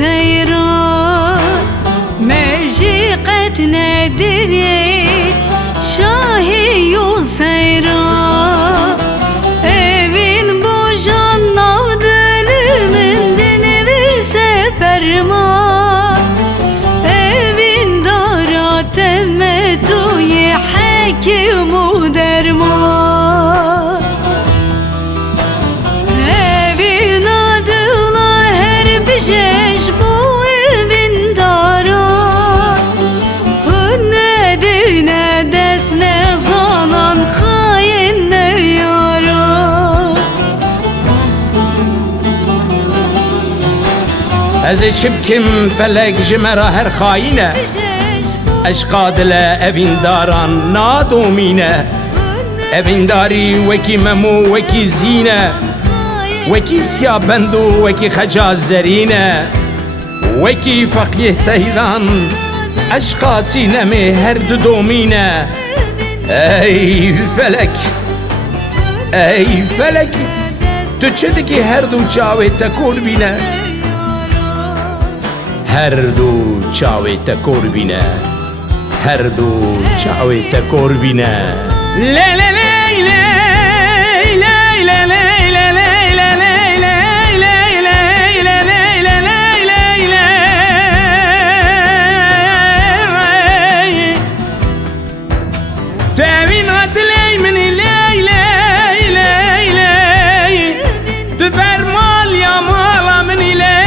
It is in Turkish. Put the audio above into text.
سيران مجيقت ندوي شاهي سيران evin bu cannavdını mendini bir seferman evin dara temmetuyi hakimu derman evin adına her bir jeş bu evin dara hünnedine desne zanan hain ne yara Ez çipkim felek jimera her xayine Eşqa dile evindaran nadomine Evindari veki memu veki zine Veki siyah bendu veki xeca zerine Veki fakih tehran Eşqa sinemi her du domine Ey felek Ey felek Tu çedeki her du çave tekor bine Her du çave tekor bine Her du çave tekor bine Le le le le le le le le le le le le le le Devin atley meni ley ley ley ley Du bermal ya mala meni ley